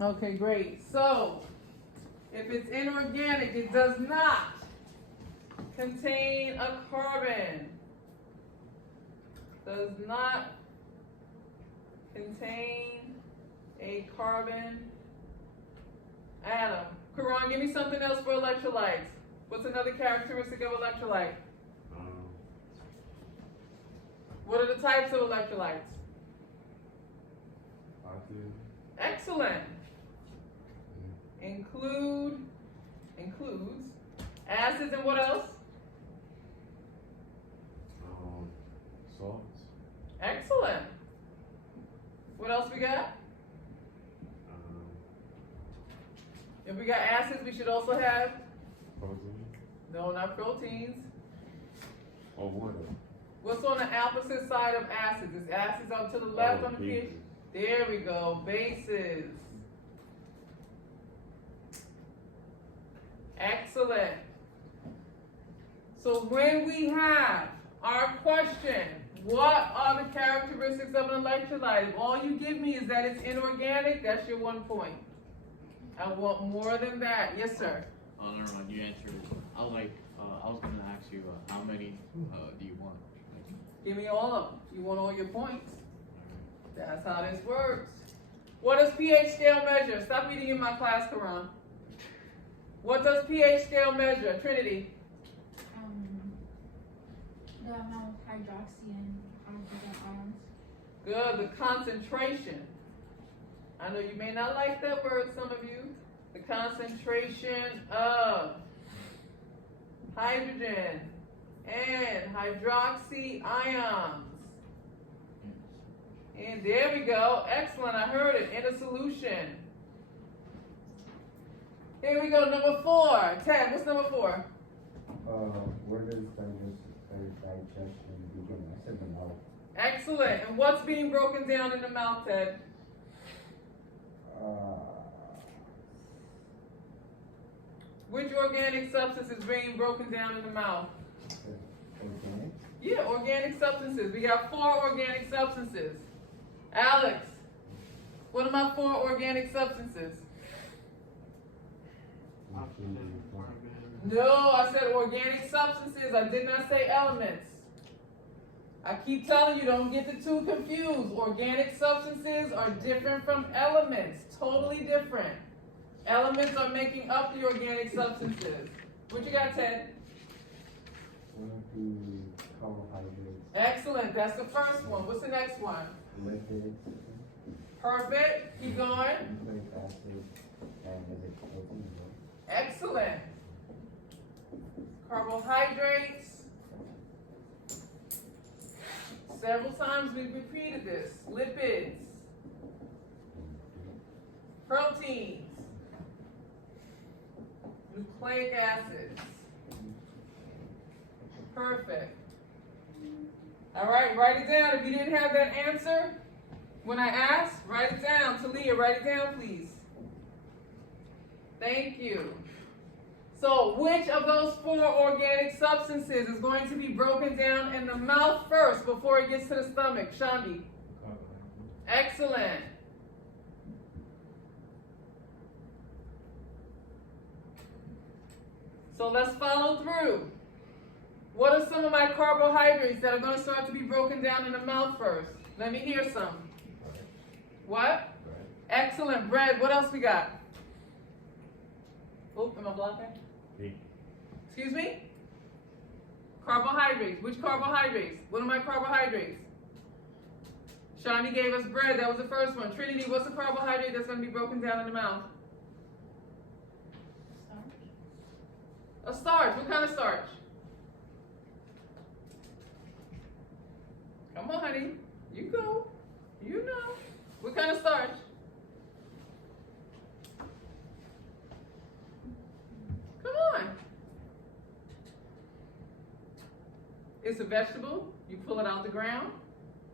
Okay, great. So, if it's inorganic, it does not contain a carbon. Does not contain a carbon atom. Karan, give me something else for electrolytes. What's another characteristic of electrolyte? What are the types of electrolytes? Excellent. Includes acids and what else? Salts. Excellent. What else we got? If we got acids, we should also have? Protein. No, not proteins. Or water. What's on the opposite side of acids? Is acids up to the left on the pH? There we go, bases. Excellent. So when we have our question, what are the characteristics of an electrolyte? If all you give me is that it's inorganic, that's your 1 point. I want more than that. Yes, sir. Never mind. You answered. I was going to ask you how many do you want? Give me all of them. You want all your points. That's how this works. What does pH scale measure? Stop reading in my class, Karan. What does pH scale measure? Trinity. The amount of hydroxy and hydrogen ions. Good, the concentration. I know you may not like that word, some of you. The concentration of hydrogen and hydroxy ions. And there we go. Excellent, I heard it. In a solution. Here we go, number 4. Ted, what's number 4? Where does digestion begin? I said the mouth. Excellent. And what's being broken down in the mouth, Ted? Which organic substance is being broken down in the mouth? Organic? Yeah, organic substances. We got 4 organic substances. Alex, what are my 4 organic substances? No, I said organic substances. I did not say elements. I keep telling you, don't get the two confused. Organic substances are different from elements. Totally different. Elements are making up the organic substances. What you got, Ted? Carbohydrates. Excellent. That's the first one. What's the next one? Lipids. Perfect. Keep going. Nucleic acid. And is it protein? Excellent. Carbohydrates. Several times we've repeated this. Lipids. Proteins. Nucleic acids. Perfect. All right, write it down. If you didn't have that answer, when I ask, write it down. Talia, write it down, please. Thank you. So, which of those 4 organic substances is going to be broken down in the mouth first before it gets to the stomach? Shandi. Excellent. So let's follow through. What are some of my carbohydrates that are going to start to be broken down in the mouth first? Let me hear some. What? Bread. Excellent. Bread. What else we got? Oh, am I blocking? Meat. Excuse me? Carbohydrates. Which carbohydrates? What are my carbohydrates? Shani gave us bread. That was the first one. Trinity, what's the carbohydrate that's going to be broken down in the mouth? Starch. A starch. What kind of starch? Come on, honey. You go. You know. What kind of starch? Come on. It's a vegetable. You pull it out the ground.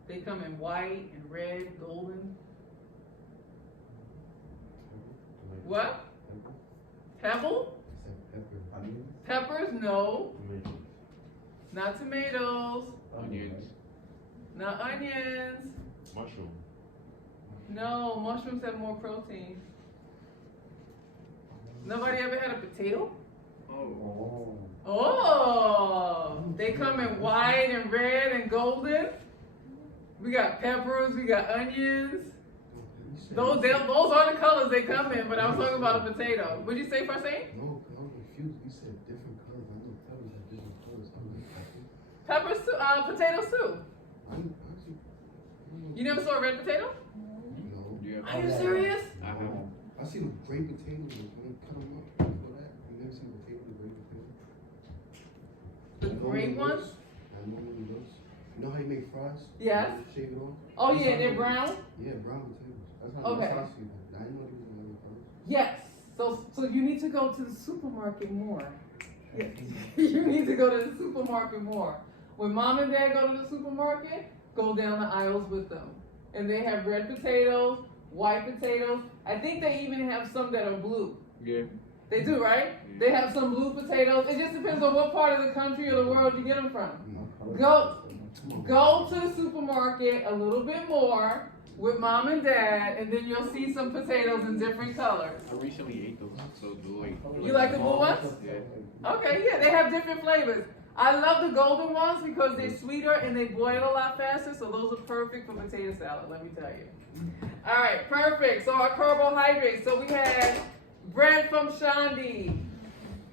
They come in white and red, golden. What? Pebble? Onions? Peppers? No. Tomatoes. Not tomatoes. Onions. Not onions. Mushroom. No, mushrooms have more protein. Nobody ever had a potato? Oh. Oh. Oh, they come in white and red and golden. We got peppers, we got onions. Those are the colors they come in, but I was talking about a potato. What'd you say, Farsane? No, cause I was confused. You said different colors. I know peppers have different colors. I like peppers. Peppers too, potatoes too. I actually. You never saw a red potato? No. Yeah. Are you serious? I haven't. I seen a great potato when they cut them up. Before that, you never seen a potato with a great potato. The great ones? I know one of those. You know how you make fries? Yes. You shave it off. Oh yeah, they're brown. Yeah, brown potatoes. That's Okay. how I see them. I didn't know they was in other colors. Yes. So you need to go to the supermarket more. Yes. You need to go to the supermarket more. When mom and dad go to the supermarket, go down the aisles with them. And they have red potatoes, white potatoes. I think they even have some that are blue. Yeah. They do, right? They have some blue potatoes. It just depends on what part of the country or the world you get them from. Go to the supermarket a little bit more with mom and dad, and then you'll see some potatoes in different colors. I recently ate those, so do like. You like the blue ones? Yeah. Okay, yeah, they have different flavors. I love the golden ones because they're sweeter and they boil a lot faster, so those are perfect for potato salad, let me tell you. All right, perfect. So our carbohydrates. So we had bread from Shandi.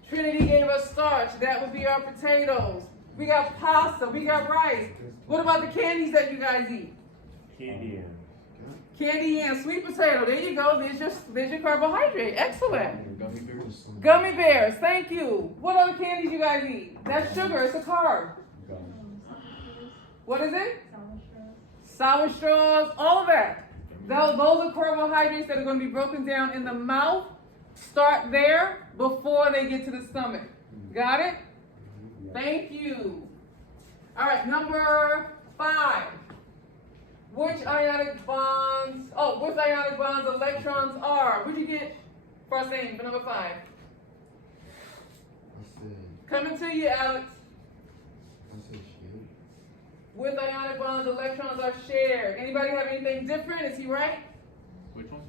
Trinity gave us starch. That would be our potatoes. We got pasta. We got rice. What about the candies that you guys eat? Candy and Candy and sweet potato. There you go. There's your carbohydrate. Excellent. Gummy bears. Gummy bears. Thank you. What other candies you guys eat? That's sugar. It's a carb. What is it? Sour straws. All of that. Those are carbohydrates that are going to be broken down in the mouth. Start there before they get to the stomach. Got it? Thank you. All right, number 5. Which ionic bonds electrons are? What'd you get first name for number 5? I said, Coming to you, Alex. shit. With ionic bonds, electrons are shared. Anybody have anything different? Is he right? Which one?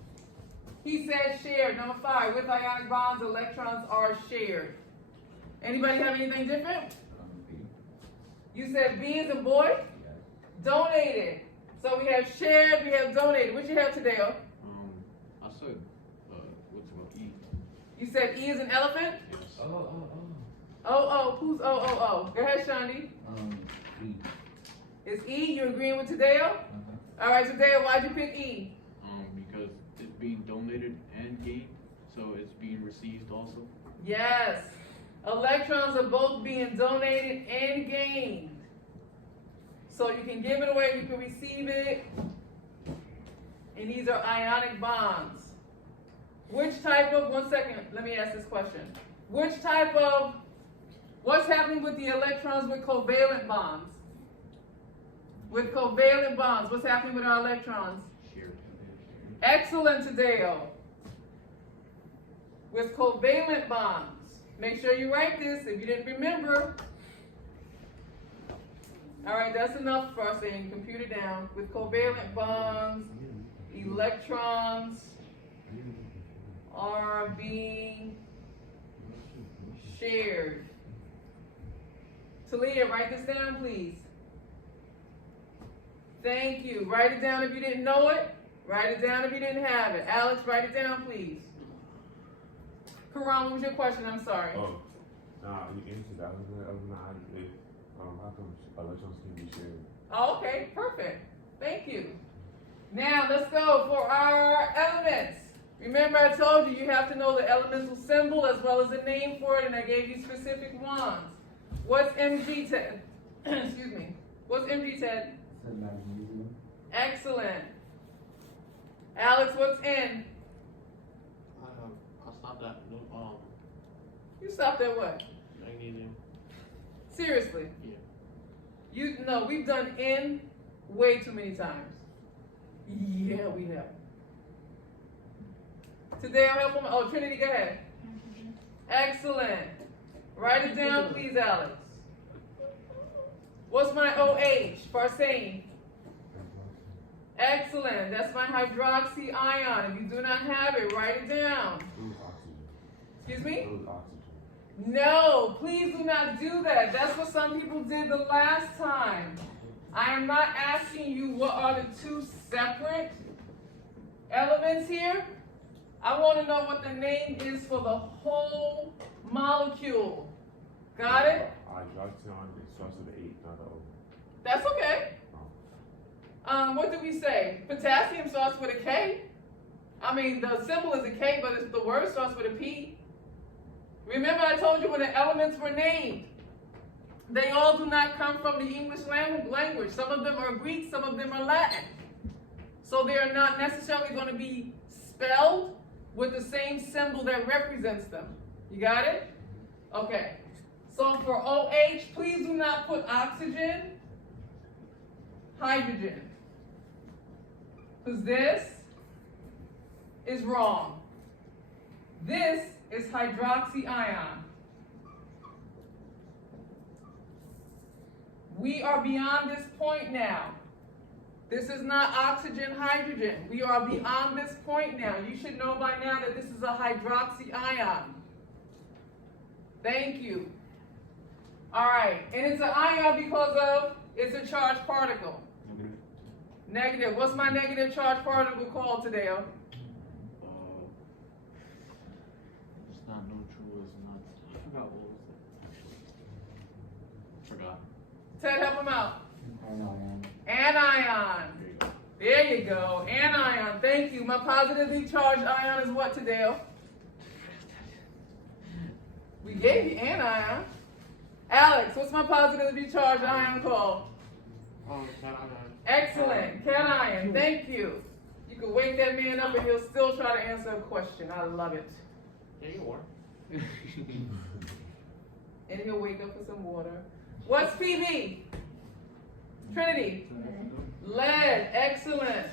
He said shared. Number 5. With ionic bonds, electrons are shared. Anybody have anything different? You said B as in boy? Donated. So we have shared, we have donated. What you have today? I said, what's it called? E. You said E as an elephant? Yes. Who's O? Go ahead, Shandi. E. Is E, you agreeing with Tadeo? All right, Tadeo, why'd you pick E? Because it's being donated and gained, so it's being received also. Yes. Electrons are both being donated and gained. So you can give it away, you can receive it. And these are ionic bonds. Which type of, one second, let me ask this question. What's happening with the electrons with covalent bonds? With covalent bonds, what's happening with our electrons? Shared. Excellent, Tadeo. With covalent bonds. Make sure you write this if you didn't remember. All right, that's enough for us saying compute it down. With covalent bonds, electrons are being shared. Talia, write this down, please. Thank you. Write it down if you didn't know it. Write it down if you didn't have it. Alex, write it down, please. Karan, what was your question? I'm sorry. oh, nah, you answered that. How come electrons can be shared? Oh, okay, perfect. Thank you. Now let's go for our elements. Remember I told you you have to know the elemental symbol as well as the name for it, and I gave you specific ones. What's Mg, Ted? Excuse me. What's Mg, Ted? Magnesium. Excellent. Alex, what's N? I stopped at You stopped at what? magnesium. Seriously? Yeah. No, we've done N way too many times. Yeah, we have. Today I'll help them. Oh, Trinity, go ahead. Excellent. Write it down, please, Alex. What's my OH? Farsane. Excellent. That's my hydroxy ion. If you do not have it, write it down. Excuse me? It was oxygen. No, please do not do that. That's what some people did the last time. I am not asking you what are the two separate elements here. I want to know what the name is for the whole molecule. Got it? Hydroxyl, it starts with an 8, not an O. That's okay. What did we say? Potassium starts with a K. I mean, the symbol is a K, but the word starts with a P. Remember I told you when the elements were named, they all do not come from the English language. Some of them are Greek, some of them are Latin. So they are not necessarily going to be spelled with the same symbol that represents them. You got it? Okay. So for OH, please do not put oxygen, hydrogen. Because this is wrong. This is hydroxy ion. We are beyond this point now. This is not oxygen, hydrogen. We are beyond this point now. You should know by now that this is a hydroxy ion. Thank you. All right, and it's an ion because of it's a charged particle. Negative. What's my negative charged particle called today? It's not neutral, it's not. I forgot what was it. Forgot. Ted, help him out. Anion. Anion. There you go. Anion. Thank you. My positively charged ion is what today? We gave you anion. Alex, what's my positively charged ion called? Oh, cation. Excellent. Cation. Thank you. You can wake that man up and he'll still try to answer a question. I love it. Yeah, you are. And he'll wake up for some water. What's PB? Trinity. Lead. Excellent.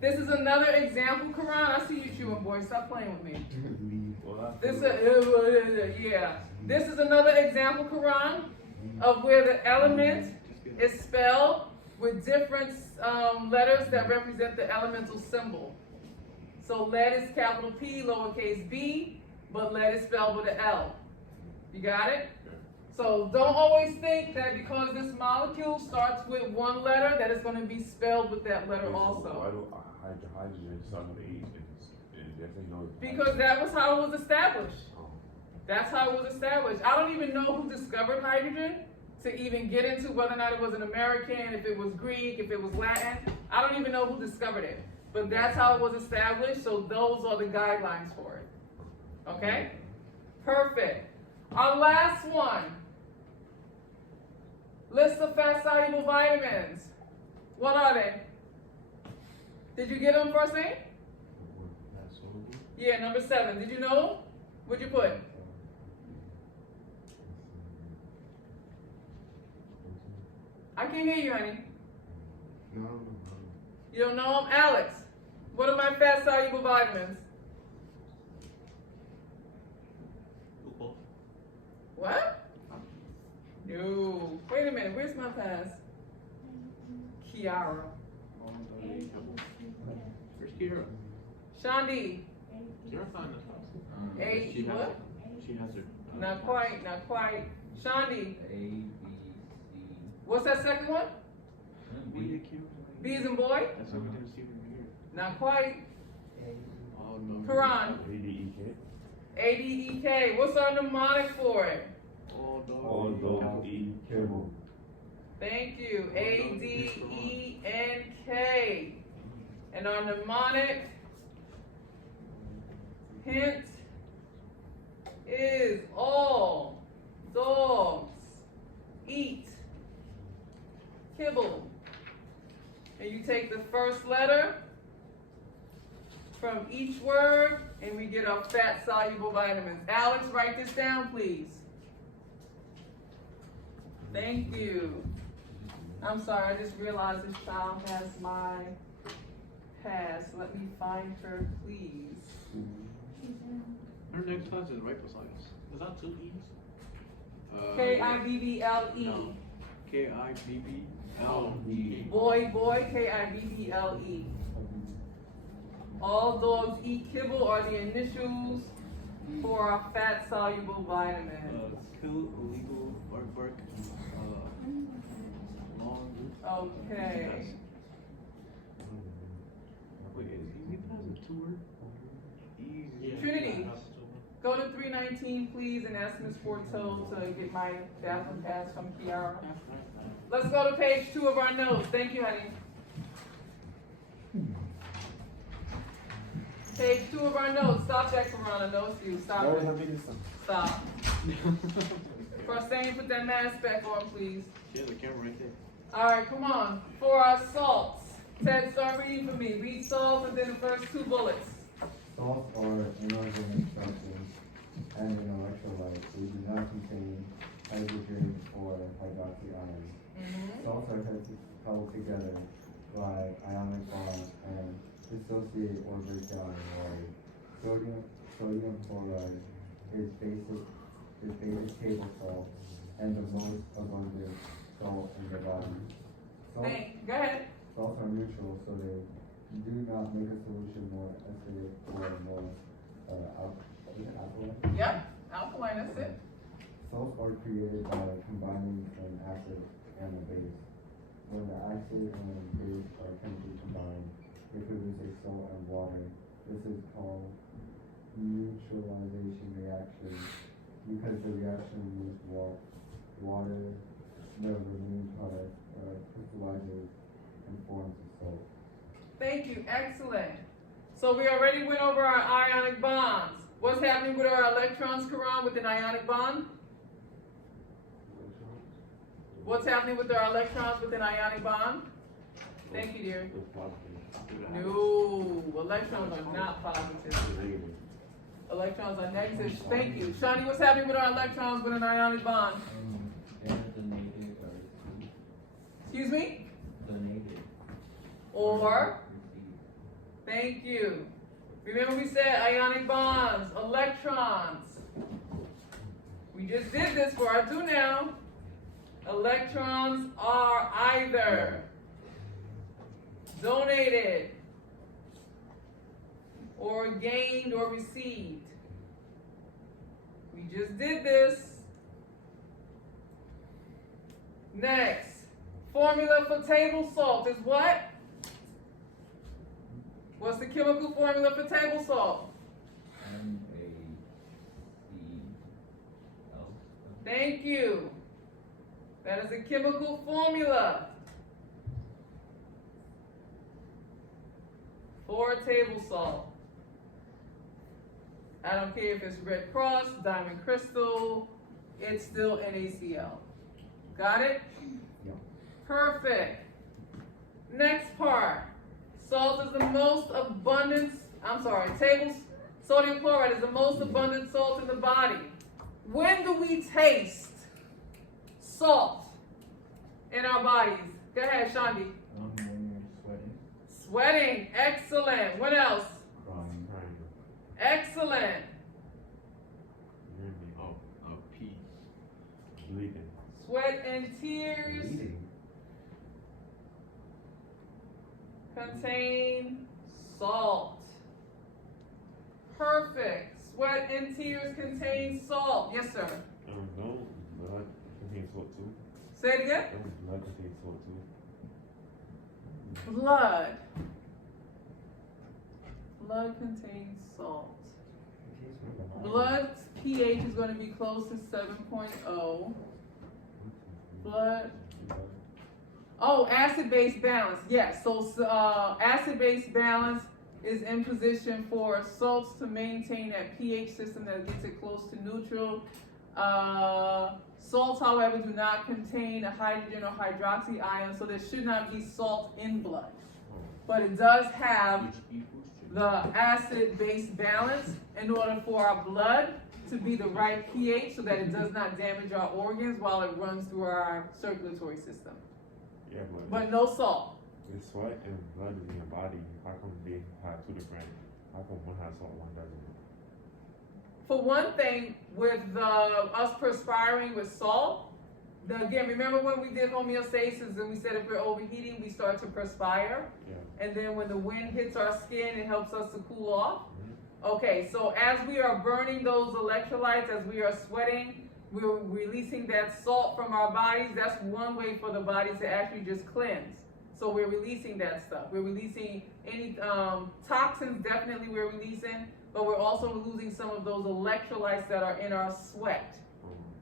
This is another example, Karan. I see you chewing, boy. Stop playing with me. This is another example, Karan, of where the element is spelled with different letters that represent the elemental symbol. So lead is capital P, lowercase b, but lead is spelled with an L. You got it? So don't always think that because this molecule starts with one letter that it's going to be spelled with that letter also. Why do hydrogen start with an 8? And definitely know Because that was how it was established. That's how it was established. I don't even know who discovered hydrogen to even get into whether or not it was an American, if it was Greek, if it was Latin. I don't even know who discovered it. But that's how it was established, so those are the guidelines for it. Okay? Perfect. Our last one. List of fat-soluble vitamins. What are they? Did you get them first name? Yeah, number 7. Did you know? What'd you put? I can't hear you, honey. No. You don't know them? Alex, what are my fat-soluble vitamins? What? No. Wait a minute. Where's my pass? Kiara. Where's Kira? Shandi. Kira found the A, she has what? it. She has her. Not quite. Not quite. Shandi. A, B, What's that second one? B, B as in boy? That's what we didn't see from here. Not quite. Oh no. Quran. ADEK. ADEK. What's our mnemonic for it? Oh no. All those eat kibble. Thank you. ADENK. And our mnemonic hint is all dogs eat kibble. And you take the first letter from each word and we get our fat soluble vitamins. Alex, write this down, please. Thank you. I'm sorry, I just realized this child has my pass. Let me find her, please. Her next class is right beside us. Is that 2 E's? K-I-B-B-L-E. No. K-I-B-B-L-E. Boy, K-I-B-B-L-E. All dogs eat kibble are the initials for our fat soluble vitamin. Kill illegal artwork. Long. Okay. Wait, is Easy Pass a tour? Easy. Trinity, go to 319, please, and ask Ms. Forteau to get my bathroom pass from Kiara. Let's go to page 2 of our notes. Thank you, honey. Page 2 of our notes. Stop that, Corona. No, it's you. Stop No, it. let me get some. Stop. First thing, put that mask back on, please. She has a camera right there. All right, come on. For our salts. Ted, start reading for me. Read salts and then the first 2 bullets. Salts are inorganic substances and an electrolyte. They do not contain hydrogen or hydroxy ions. Salts are held together by ionic bonds and dissociate or break down in water. Sodium chloride is basic table salt and the most abundant salt in the body. Go ahead. Salts are neutral, so they do not make a solution more acidic or more alkaline. Yep. Alkaline, that's it. Salts are created by combining an acid and a base. When the acid and base are chemically combined, they produce a salt and water. This is called neutralization reaction because the reaction moves water, the remaining product crystallizes and forms a salt. Thank you. Excellent. So we already went over our ionic bonds. What's happening with our electrons, Karan, with an ionic bond? What's happening with our electrons with an ionic bond? Thank you, dear. No, electrons are not positive. Electrons are negative. Thank you. Shani, what's happening with our electrons with an ionic bond? They're the negative or Excuse me? the negative. Or, thank you. Remember we said ionic bonds, electrons. We just did this for our do now. Electrons are either donated or gained or received. We just did this. Next, formula for table salt is what? What's the chemical formula for table salt? NaCl. Thank you. That is a chemical formula for table salt. I don't care if it's Red Cross, Diamond Crystal, it's still NaCl. Got it? Yeah. Perfect. Next part. Salt is the most abundant, sodium chloride is the most abundant salt in the body. When do we taste salt in our bodies? Go ahead, Shandi. When you're sweating. Sweating. Excellent. What else? Crying. Excellent. Pee. Bleeding. Sweat and tears Bleeding. contain salt. Perfect. Sweat and tears contain salt. Yes, sir. Don't blood contain salt too? Say it again. Don't blood contain salt too? Blood. Blood contains salt. Blood's pH is going to be close to 7.0. Blood. Oh, acid-base balance. Yes. So acid-base balance is in position for salts to maintain that pH system that gets it close to neutral. Salts, however, do not contain a hydrogen or hydroxy ion, so there should not be salt in blood. But it does have the acid-base balance in order for our blood to be the right pH so that it does not damage our organs while it runs through our circulatory system. Yeah, But no salt. the sweat and blood is in your body. How come they have two different? How come one has salt, one doesn't? For one thing, with us perspiring with salt, again, remember when we did homeostasis and we said if we're overheating, we start to perspire? Yeah. And then when the wind hits our skin, it helps us to cool off. Okay, so as we are burning those electrolytes, as we are sweating, we're releasing that salt from our bodies. That's one way for the body to actually just cleanse. So we're releasing that stuff. We're releasing any toxins, definitely we're releasing, but we're also losing some of those electrolytes that are in our sweat.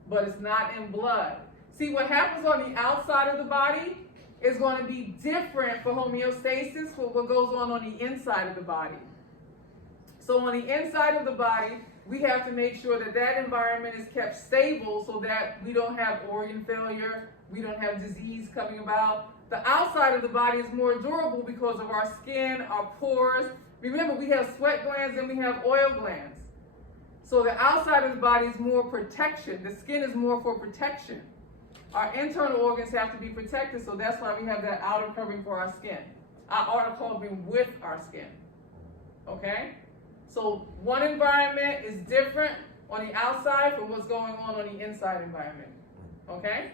But it's not in blood. See, what happens on the outside of the body is going to be different for homeostasis from what goes on the inside of the body. So on the inside of the body, we have to make sure that that environment is kept stable so that we don't have organ failure, we don't have disease coming about. The outside of the body is more durable because of our skin, our pores. Remember, we have sweat glands and we have oil glands. So the outside of the body is more protection. The skin is more for protection. Our internal organs have to be protected, so that's why we have that outer covering for our skin. Our outer covering with our skin. Okay? So one environment is different on the outside from what's going on the inside environment. Okay?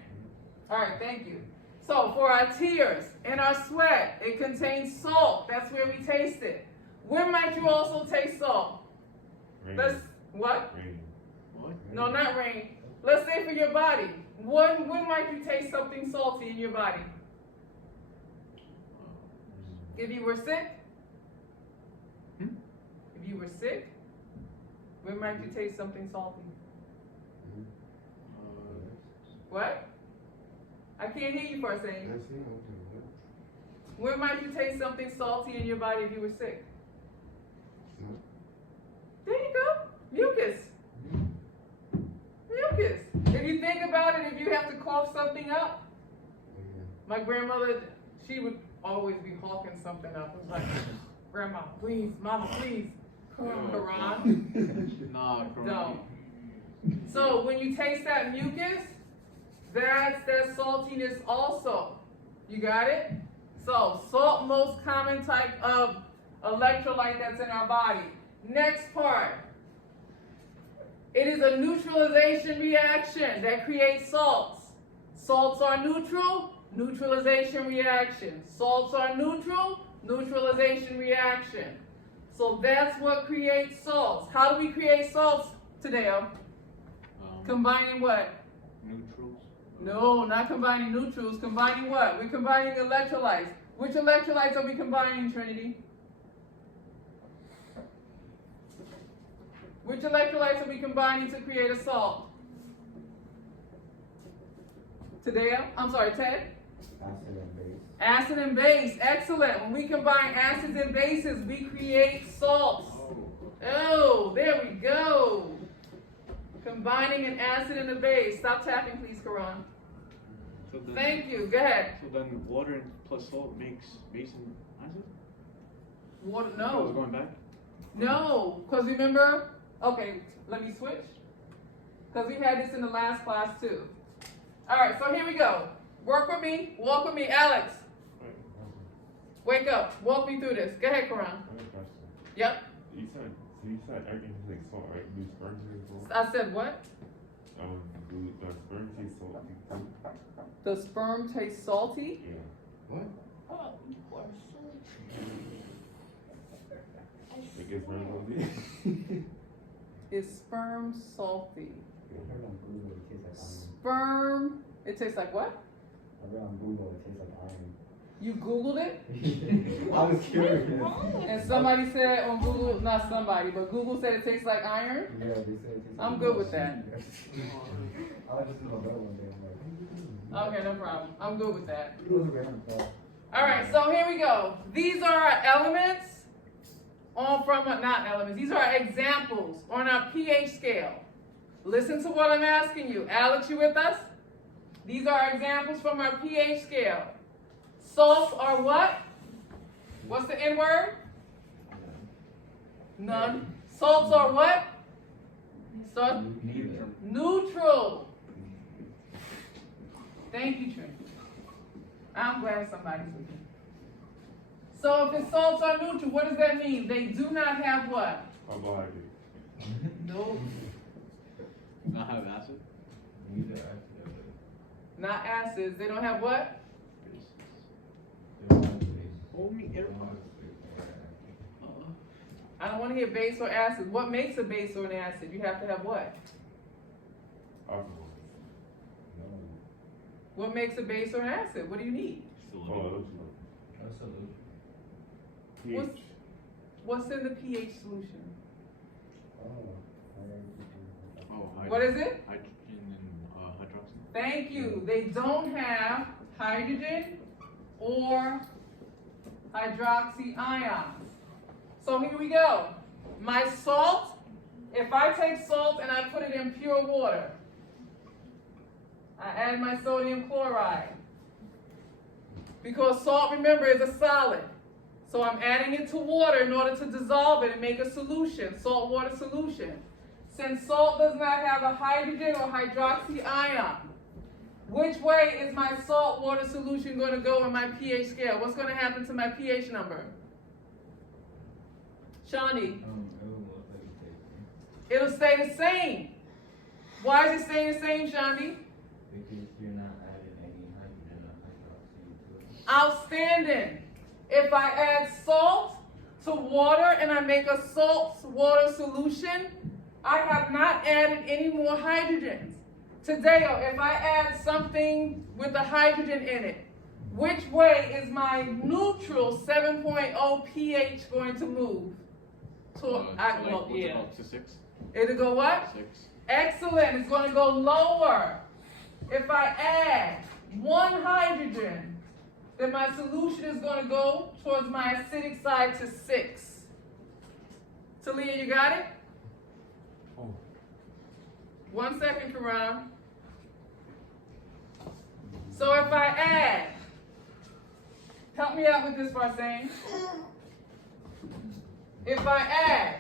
All right, thank you. So for our tears and our sweat, it contains salt. That's where we taste it. When might you also taste salt? Rain. Let's, what? Rain. What? No, not rain. Let's say for your body. When might you taste something salty in your body? If you were sick? If you were sick, when might you taste something salty? What? I can't hear you for a second. That's it, okay. When might you taste something salty in your body if you were sick? Snot. There you go. Mucus. Mucus. If you think about it, if you have to cough something up, my grandmother, she would always be hawking something up. It was like, Grandma, please, Mama, please. Quran. Nah, No. So when you taste that mucus, that's that saltiness also. You got it? So salt, most common type of electrolyte that's in our body. Next part. It is a neutralization reaction that creates salts. Salts are neutral, neutralization reaction. Salts are neutral, neutralization reaction. So that's what creates salts. How do we create salts, Tadeo? Combining what? Neutrals? No, not combining neutrals. Combining what? We're combining electrolytes. Which electrolytes are we combining, Trinity? Which electrolytes are we combining to create a salt? Tadeo? I'm sorry, Ted? Acid and base. Acid and base. Excellent. When we combine acids and bases, we create salts. Oh, there we go. Combining an acid and a base. Stop tapping, please, Karan. So then, Thank you. Go ahead. So then water plus salt makes base and acid? Water, Oh, it's no. going back? No, because remember, okay, let me switch. Because we had this in the last class too. All right, so here we go. Work with me, walk with me. Alex, wake up, walk me through this. Go ahead, Karan. I have a question. Yep. You said everything tastes like salt, right? Do sperm taste salt? I said what? Do the sperm taste salty too? The sperm tastes salty? Yeah. What? Oh, you are silly. It gets sperm salty? Is sperm salty? I heard on Google it tastes like iron. Sperm, it tastes like what? I read on Google it tastes like iron. You Googled it? I was curious. And somebody said on Google, not somebody, but Google said it tastes like iron? Yeah, they said it tastes I'm like good with that. I was just in a bed one day. I'm like, Okay, no problem. I'm good with that. it was a random thought. All right, so here we go. These are our elements not elements. These are our examples on our pH scale. Listen to what I'm asking you. Alex, you with us? These are our examples from our pH scale. Salts are what? What's the N word? None. Salts are what? Neutral. Thank you, Trin. I'm glad somebody's with me. So if the salts are neutral, what does that mean? They do not have what? Carbohydrates. Nope. Not have acid? Not acids. They don't have what? Hold me, I don't want want to hear base or acid. What makes a base or an acid? You have to have what? Alcohol. No. What makes a base or an acid? What do you need? Oh, What's- pH. What's in the pH solution? Oh. Oh, What is it? Hydrogen and hydroxide. Thank you. They don't have hydrogen or hydroxy ions. So here we go. My salt, if I take salt and I put it in pure water, I add my sodium chloride. Because salt, remember, is a solid. So I'm adding it to water in order to dissolve it and make a solution, salt water solution. Since salt does not have a hydrogen or hydroxy ion, which way is my salt water solution going to go in my pH scale? What's going to happen to my pH number? Shawnee? It'll stay the same. Why is it staying the same, Shawnee? Because you're not adding any hydrogen or hydroxy to it. Outstanding. If I add salt to water and I make a salt water solution, I have not added any more hydrogens. Tadeo, if I add something with a hydrogen in it, which way is my neutral 7.0 pH going to move? Up to 6? It'll go what? 6. Excellent. It's going to go lower. If I add one hydrogen, then my solution is going to go towards my acidic side to 6. Talia, you got it? Oh. 1 second, Karan. So if I add, help me out with this, Farsane. If I add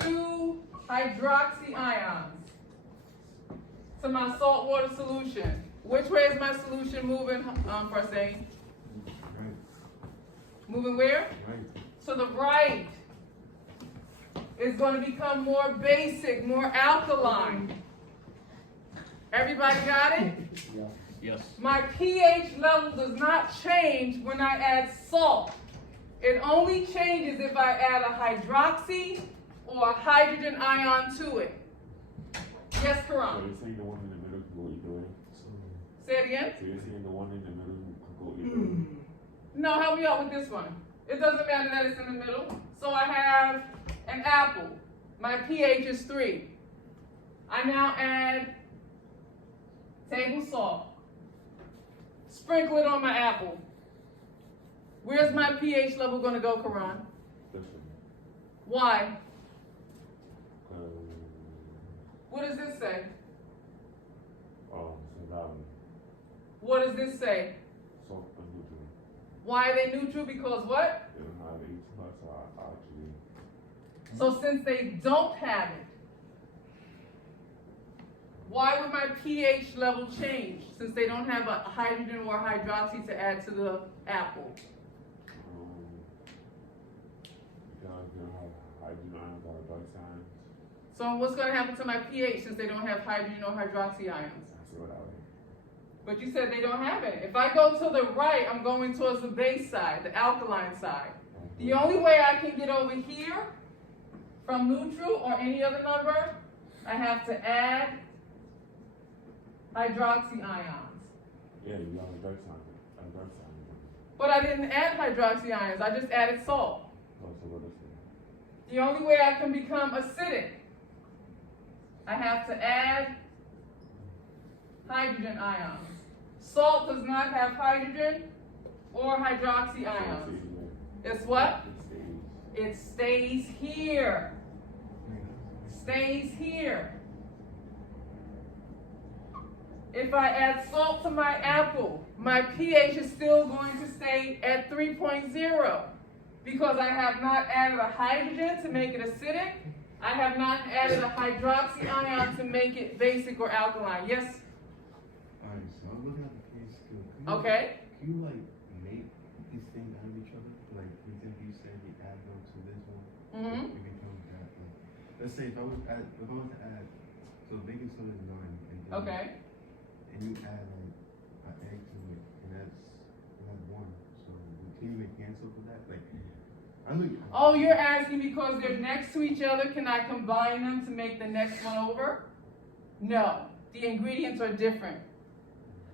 2 hydroxy ions to my salt water solution, which way is my solution moving, Farsane? Right. Moving where? Right. To the right. It's going to become more basic, more alkaline. Everybody got it? Yeah. Yes. My pH level does not change when I add salt. It only changes if I add a hydroxy or a hydrogen ion to it. Yes, So Karan? you're saying the one in the middle can go either way? Say it again. So you're saying the one in the middle could go either way? No, help me out with this one. It doesn't matter that it's in the middle. So I have an apple. My pH is 3. I now add table salt. Sprinkle it on my apple. Where's my pH level going to go, Karan? Different. Why? Um, What does this say? so that What does this say? salt and neutral. Why are they neutral? Because what? They don't have H plus, so I actually. So since they don't have it, why would my pH level change since they don't have a hydrogen or hydroxy to add to the apple? Because they don't have hydrogen ions or hydroxy ions. So what's going to happen to my pH since they don't have hydrogen or hydroxy ions? That's what I would. But you said they don't have it. If I go to the right, I'm going towards the base side, the alkaline side. The only way I can get over here from neutral or any other number, I have to add hydroxy ions. Yeah, you got hydroxy ions. But I didn't add hydroxy ions, I just added salt. Oh, so what is it? The only way I can become acidic, I have to add hydrogen ions. Salt does not have hydrogen or hydroxy ions. It's what? It stays. It stays here. Stays here. If I add salt to my apple, my pH is still going to stay at 3.0 because I have not added a hydrogen to make it acidic. I have not added a hydroxy ion to make it basic or alkaline. Yes? Alright, so I'm looking at the pH scale. Okay. Can you like make these things out of each other? Like, for example, you said you add them to this one. Mm-hmm. It becomes that. Like, let's say if I was to add, so baking soda is 9, and then, Okay. and you add like an egg to it, and that's 1. So can you make cancel for that? Like, I know. Oh, you're asking because they're next to each other, can I combine them to make the next one over? No, the ingredients are different.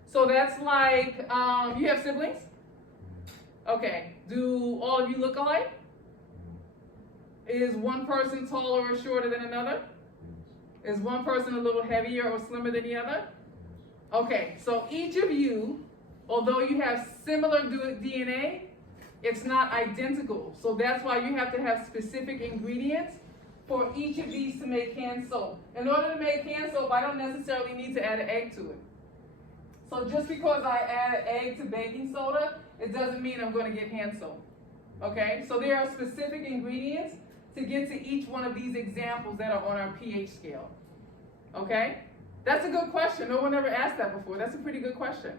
So that's like, you have siblings? Okay, do all of you look alike? Is one person taller or shorter than another? Is one person a little heavier or slimmer than the other? Okay, so each of you, although you have similar DNA, it's not identical. So that's why you have to have specific ingredients for each of these to make hand soap. In order to make hand soap, I don't necessarily need to add an egg to it. So just because I add an egg to baking soda, it doesn't mean I'm going to get hand soap. Okay, so there are specific ingredients to get to each one of these examples that are on our pH scale. Okay, that's a good question. No one ever asked that before. That's a pretty good question.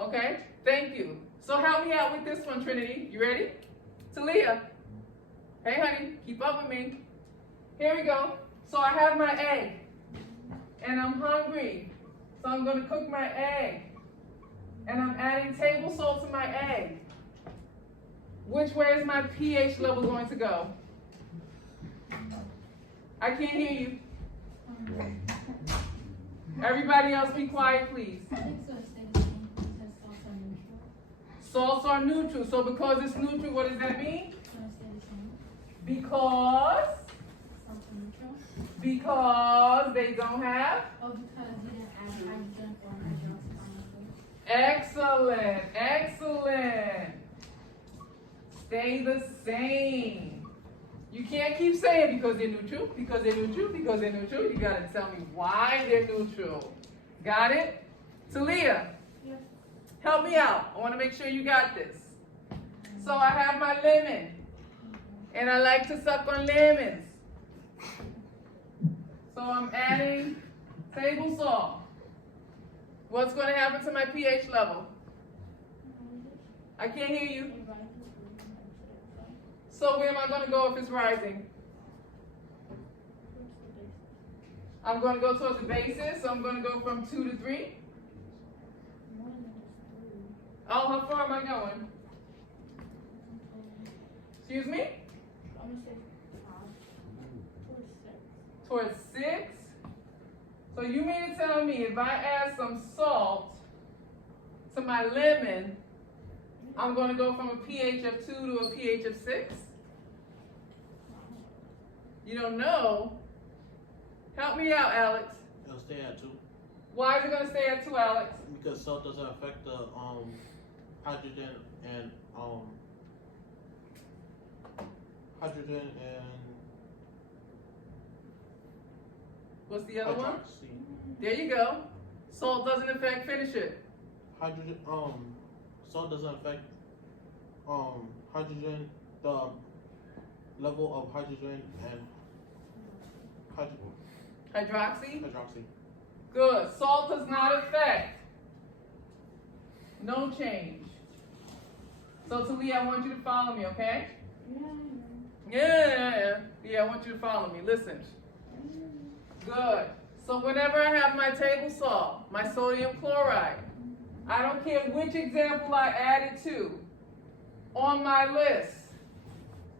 Okay, thank you. So help me out with this one, Trinity. You ready? Talia. Hey, honey, keep up with me. Here we go. So I have my egg, and I'm hungry. So I'm going to cook my egg, and I'm adding table salt to my egg. Which way is my pH level going to go? I can't hear you. Everybody else be quiet, please. I think it's gonna stay the same because salts are neutral. Salts are neutral. So because it's neutral, what does that mean? It's gonna stay the same. Because Salts are neutral. they don't have. Oh, because you didn't add hydrogen or hydroxide. Excellent, excellent. Stay the same. You can't keep saying because they're neutral, because they're neutral, because they're neutral. You gotta tell me why they're neutral. Got it? Talia, Yes. help me out. I wanna make sure you got this. So I have my lemon, and I like to suck on lemons. So I'm adding table salt. What's gonna happen to my pH level? I can't hear you. So where am I going to go if it's rising? I'm going to go towards the basis, so I'm going to go from 2 to 3. Oh, how far am I going? Excuse me? I'm gonna say 5 Towards 6. So you mean to tell me if I add some salt to my lemon, I'm going to go from a pH of 2 to a pH of 6? You don't know? Help me out, Alex. It'll stay at 2 Why is it going to stay at 2, Alex? because salt doesn't affect the hydrogen and What's the other one? hydroxy. There you go. Salt doesn't affect, finish it. Hydrogen salt doesn't affect hydrogen, the level of hydrogen and Hydroxy? hydroxy. Good. Salt does not affect. No change. So Talia, I want you to follow me, okay? Yeah, I want you to follow me. Listen. Good. So whenever I have my table salt, my sodium chloride, I don't care which example I add it to, on my list,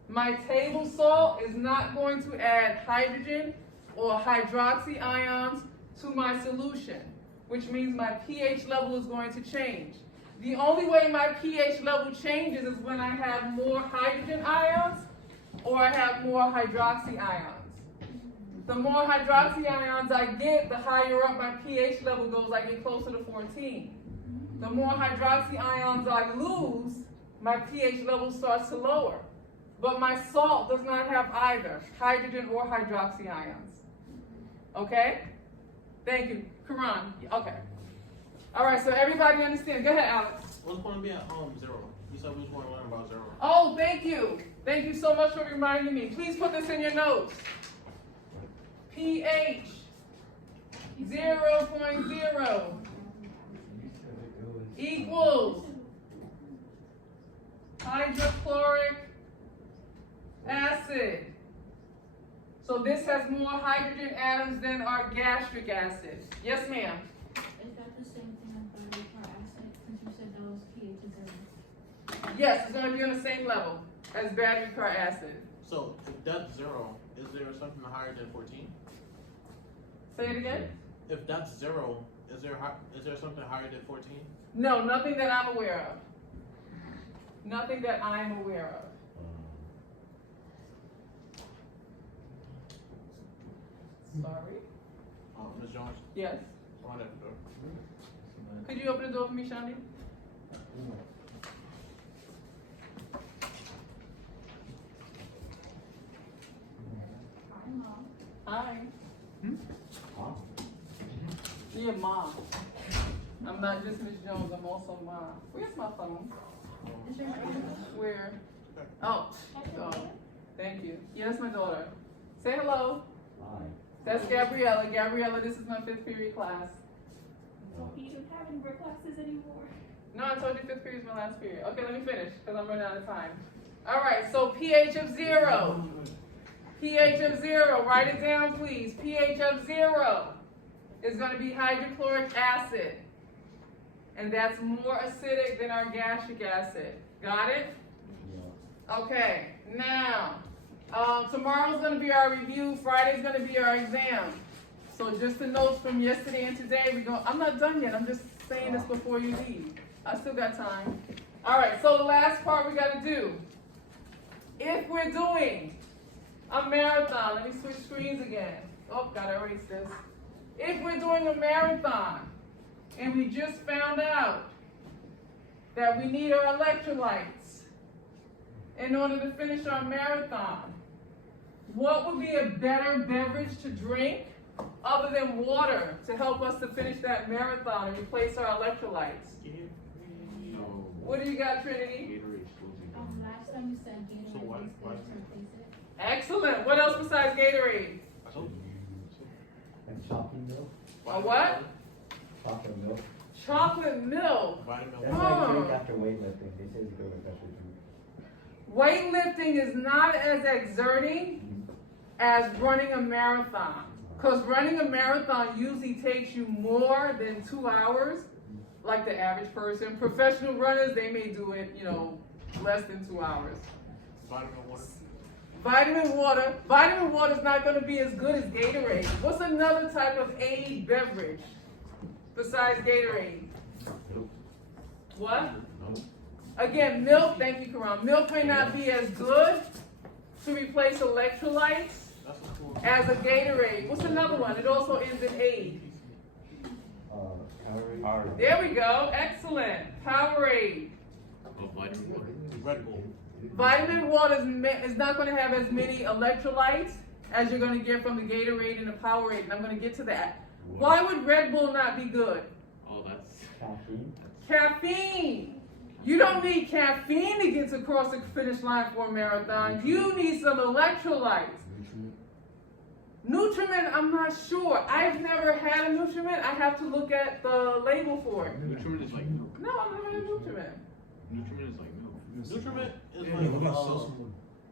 my table salt is not going to add hydrogen or hydroxy ions to my solution, which means my pH level is going to change. The only way my pH level changes is when I have more hydrogen ions or I have more hydroxy ions. The more hydroxy ions I get, the higher up my pH level goes. I get closer to 14. The more hydroxy ions I lose, my pH level starts to lower. But my salt does not have either hydrogen or hydroxy ions. Okay? Thank you. Karan. Okay. All right, so everybody understand. Go ahead, Alex. What's going to be at 0? You said we just want to learn about 0. Oh, thank you. Thank you so much for reminding me. Please put this in your notes. pH 0.0 equals hydrochloric acid. So this has more hydrogen atoms than our gastric acid. Yes, ma'am. Is that the same thing as baric acid? Since you said that was pH 0. Yes, it's going to be on the same level. as battery car acid. So if that's 0, is there something higher than 14? Say it again? If that's 0, is there something higher than 14? No, nothing that I'm aware of. Nothing that I'm aware of. Sorry. Ms. Jones, Yes. someone at the door. Could you open the door for me, Shandi? Hi, Mom. Hi. Huh? Yeah, Mom. I'm not just Miss Jones, I'm also Mom. Where's my phone? Is your daughter? Where? Oh, oh, thank you. Yeah, that's my daughter. Say hello. Hi. That's Gabriella. Gabriella, this is my 5th period class. So he doesn't have any more classes anymore. No, I told you 5th period is my last period. Okay, let me finish, because I'm running out of time. All right, so pH of 0. pH of 0, write it down, please. pH of 0 is going to be hydrochloric acid. And that's more acidic than our gastric acid. Got it? Yeah. Okay, now, tomorrow's going to be our review. Friday's going to be our exam. So just the notes from yesterday and today. I'm not done yet. I'm just saying this before you leave. I still got time. All right, so the last part we got to do. If we're doing a marathon, let me switch screens again. Oh, gotta erase this. If we're doing a marathon, and we just found out that we need our electrolytes in order to finish our marathon, what would be a better beverage to drink other than water to help us to finish that marathon and replace our electrolytes? No. What do you got, Trinity? Gatorade slows me down. Last time you said Gatorade So why- was why- good to replace it. Excellent. What else besides Gatorade? And chocolate milk? A what? Chocolate milk? Chocolate milk. Vitamin That's Oh. like drink after weightlifting. They say it's good with pressure drink. Weightlifting is not as exerting as running a marathon. Because running a marathon usually takes you more than 2 hours, like the average person. Professional runners, they may do it, less than 2 hours. vitamin water. Vitamin water is not going to be as good as Gatorade. What's another type of aid beverage besides Gatorade? What? Again, milk, thank you, Karan. Milk may not be as good to replace electrolytes That's a cool. as a Gatorade. What's another one? It also ends in aid. Powerade. There we go. Excellent. Powerade. Oh, vitamin water. Red Bull. Vitamin water is not going to have as many electrolytes as you're going to get from the Gatorade and the Powerade, and I'm going to get to that. Why would Red Bull not be good? Oh, that's Caffeine. Caffeine. You don't need caffeine to get across the finish line for a marathon. You need some electrolytes. Nutriment, I'm not sure. I've never had a nutriment. I have to look at the label for it. nutriment is like milk. No, I've never had a nutriment. Nutriment is like milk. Nutriment is Yeah, like what about Selsun?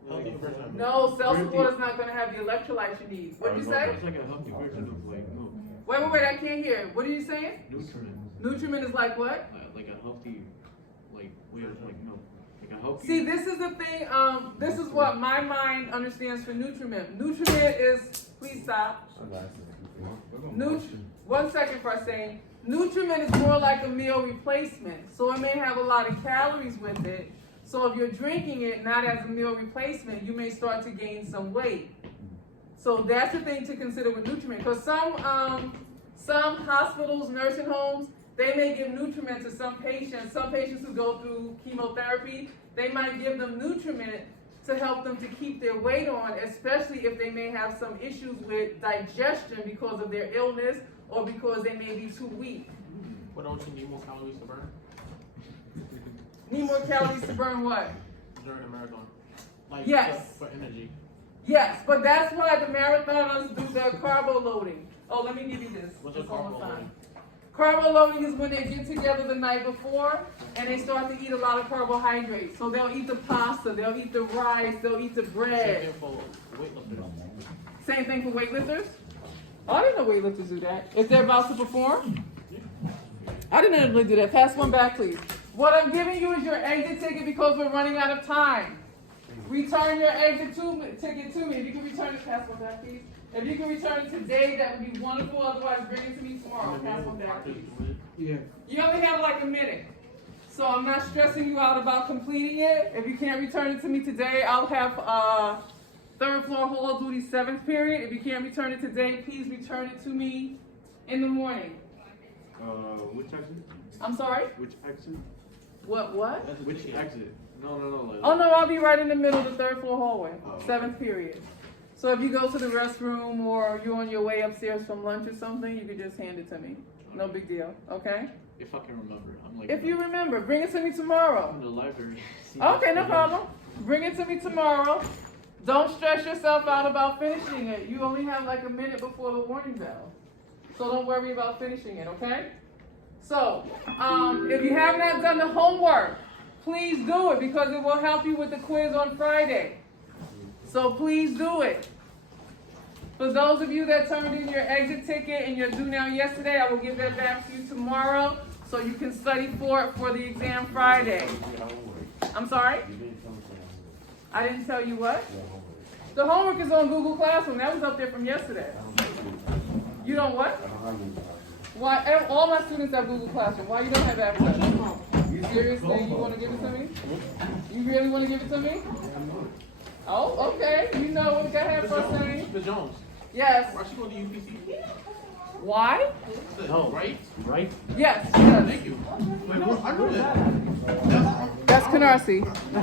healthy version of milk. No, seltzer water is not going to have the electrolytes you need. What'd you say? It's like a healthy version of like milk. Wait, I can't hear. What are you saying? Nutriment. Nutriment is like what? Like a healthy, like way of like milk. Like a healthy. See, this is the thing. This is what my mind understands for nutriment. Nutriment is, please stop. One second for saying, nutriment is more like a meal replacement. So it may have a lot of calories with it. So if you're drinking it not as a meal replacement, you may start to gain some weight. So that's the thing to consider with nutriment. Because some hospitals, nursing homes, they may give nutriment to some patients. Some patients who go through chemotherapy, they might give them nutriment to help them to keep their weight on, especially if they may have some issues with digestion because of their illness or because they may be too weak. But don't you need more calories to burn Need more calories to burn what? during a marathon? Like Yes. for energy. Yes, but that's why the marathoners do the carbo loading. Oh, let me give you this. What's a It's carbo almost time. loading? Carbo loading is when they get together the night before and they start to eat a lot of carbohydrates. So they'll eat the pasta, they'll eat the rice, they'll eat the Same bread. thing for weightlifters. Same thing for weightlifters? Oh, I didn't know weightlifters do that. If they're about to perform? I didn't know they do that. Pass one back, please. What I'm giving you is your exit ticket because we're running out of time. return your exit ticket to me. If you can return it, pass one back, please. If you can return it today, that would be wonderful. Otherwise, bring it to me tomorrow. Pass one back, please. Yeah. You only have like a minute. So I'm not stressing you out about completing it. If you can't return it to me today, I'll have third floor hall duty 7th period. If you can't return it today, please return it to me in the morning. Which exit? I'm sorry? Which exit? What? Which exit? No. Like, Oh no, I'll be right in the middle of the third floor hallway, Oh. 7th period. So if you go to the restroom or you're on your way upstairs from lunch or something, you can just hand it to me. No big deal, okay? If I can remember, I'm like. If you remember, bring it to me tomorrow. I'm in the library. Okay, no problem. Bring it to me tomorrow. Don't stress yourself out about finishing it. You only have like a minute before the warning bell. So don't worry about finishing it, okay? So, if you have not done the homework, please do it because it will help you with the quiz on Friday. So please do it. For those of you that turned in your exit ticket and you're due now yesterday, I will give that back to you tomorrow so you can study for it for the exam Friday. I'm sorry? You didn't tell me to I didn't tell you what? your homework. The homework is on Google Classroom. That was up there from yesterday. You don't what? I don't have any problem. Why? All my students have Google Classroom. Why you don't have access? You seriously? You want to give it to me? You really want to give it to me? Oh, okay. You know what? Go ahead, first name. Mr. Jones, Yes. why she go to UPC? Why? No, right? Right? Yes. Yes. Thank you. I know that. That's Canarsie.